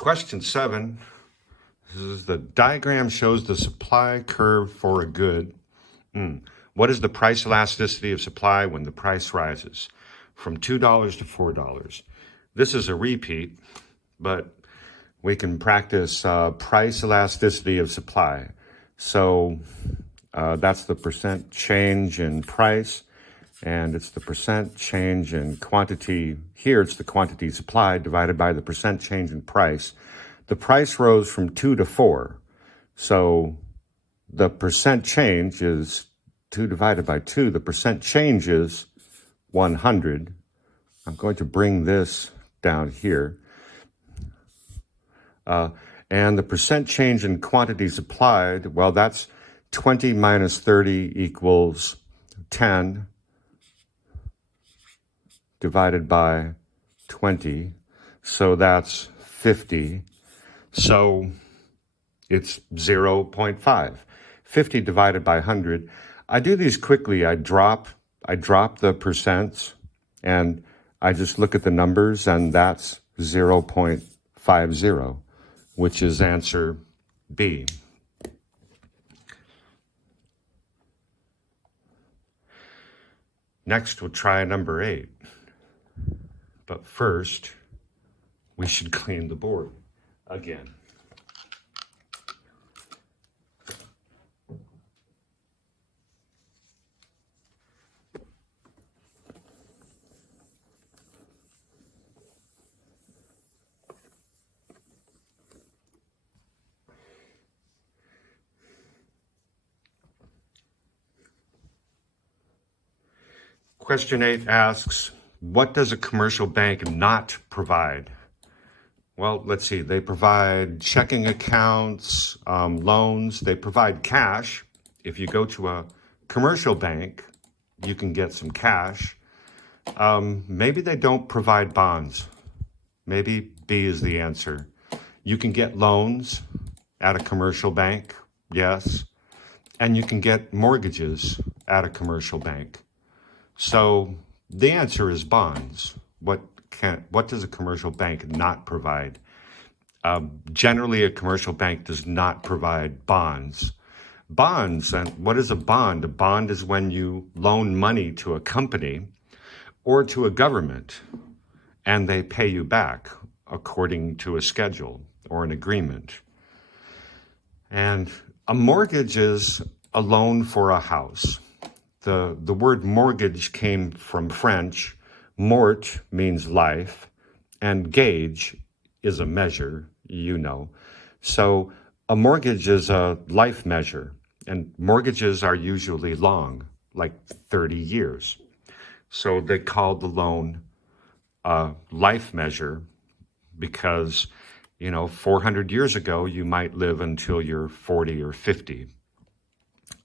Question 7. This is the diagram shows the supply curve for a good. What is the price elasticity of supply when the price rises from $2 to $4? This is a repeat, but we can practice price elasticity of supply. So that's the percent change in price, and it's the percent change in quantity. Here it's the quantity supplied divided by the percent change in price. The price rose from 2 to 4. So the percent change is 2 divided by 2. The percent change is 100. I'm going to bring this down here. And the percent change in quantity supplied, well, that's 20 minus 30 equals 10 divided by 20. So that's 50. So it's 0.5. 50 divided by 100. I do these quickly. I drop the percents and I just look at the numbers, and that's 0.50, which is answer B. Next, we'll try number 8. But first, we should clean the board again. Question 8 asks, what does a commercial bank not provide? Well, let's see. They provide checking accounts, loans. They provide cash. If you go to a commercial bank, you can get some cash. Maybe they don't provide bonds. Maybe B is the answer. You can get loans at a commercial bank, yes. And you can get mortgages at a commercial bank. So the answer is bonds. What does a commercial bank not provide? Generally, a commercial bank does not provide bonds. Bonds, and what is a bond? A bond is when you loan money to a company or to a government, and they pay you back according to a schedule or an agreement. And a mortgage is a loan for a house. The word mortgage came from French. Mort means life, and gauge is a measure, you know. So a mortgage is a life measure, and mortgages are usually long, like 30 years. So they called the loan a life measure because, 400 years ago, you might live until you're 40 or 50.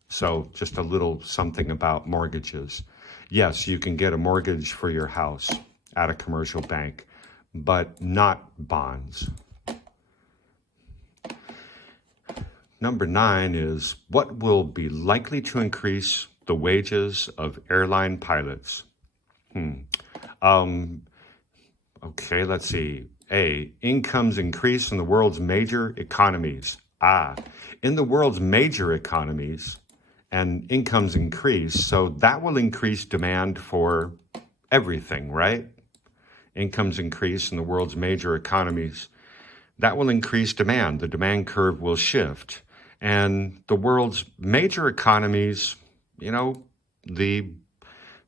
So just a little something about mortgages. Yes, you can get a mortgage for your house at a commercial bank, but not bonds. Number 9 is, what will be likely to increase the wages of airline pilots? Okay, let's see. A, incomes increase in the world's major economies. In the world's major economies, and incomes increase, so that will increase demand for everything, right? Incomes increase in the world's major economies. That will increase demand. The demand curve will shift. And the world's major economies, the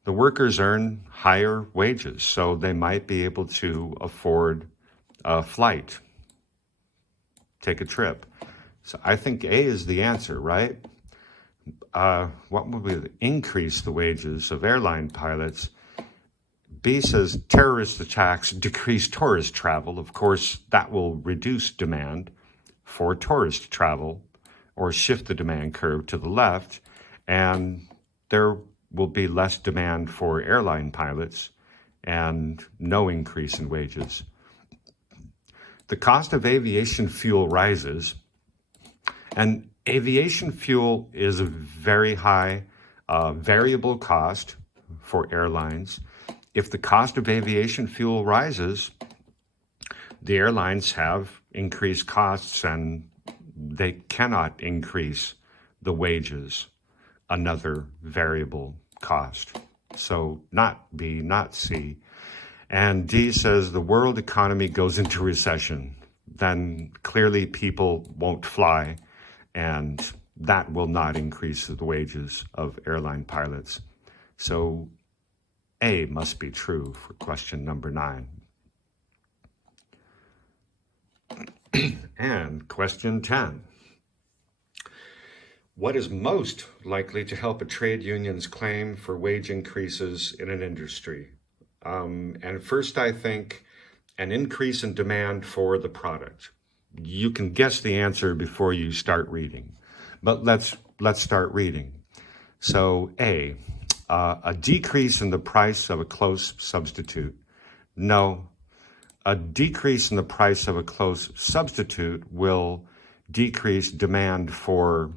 workers earn higher wages, so they might be able to afford a flight, take a trip. So I think A is the answer, right? What would we increase the wages of airline pilots? B says terrorist attacks decrease tourist travel. Of course, that will reduce demand for tourist travel or shift the demand curve to the left, and there will be less demand for airline pilots and no increase in wages. The cost of aviation fuel rises, and aviation fuel is a very high variable cost for airlines. If the cost of aviation fuel rises, The airlines have increased costs and they cannot increase the wages, another variable cost. So not B, not C. And D says the world economy goes into recession. Then clearly people won't fly, and that will not increase the wages of airline pilots. So A must be true for question number 9. And question 10. What is most likely to help a trade union's claim for wage increases in an industry? And first, I think an increase in demand for the product. You can guess the answer before you start reading, but let's start reading. So A, a decrease in the price of a close substitute. No, a decrease in the price of a close substitute will decrease demand for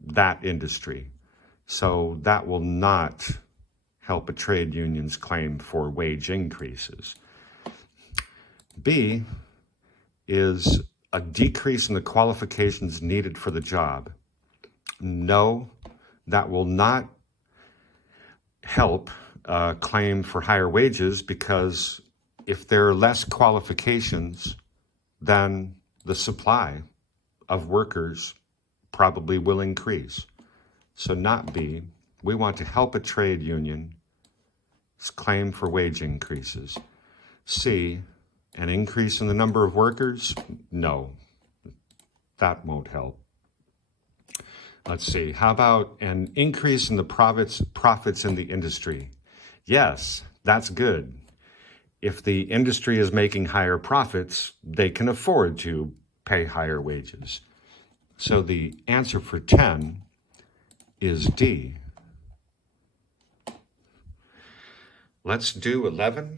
that industry. So that will not help a trade union's claim for wage increases. B is a decrease in the qualifications needed for the job. No, that will not help claim for higher wages, because if there are less qualifications, then the supply of workers probably will increase. So not B. We want to help a trade union's claim for wage increases. C, an increase in the number of workers? No, that won't help. Let's see, how about an increase in the profits in the industry? Yes, that's good. If the industry is making higher profits, they can afford to pay higher wages. So the answer for 10 is D. Let's do 11.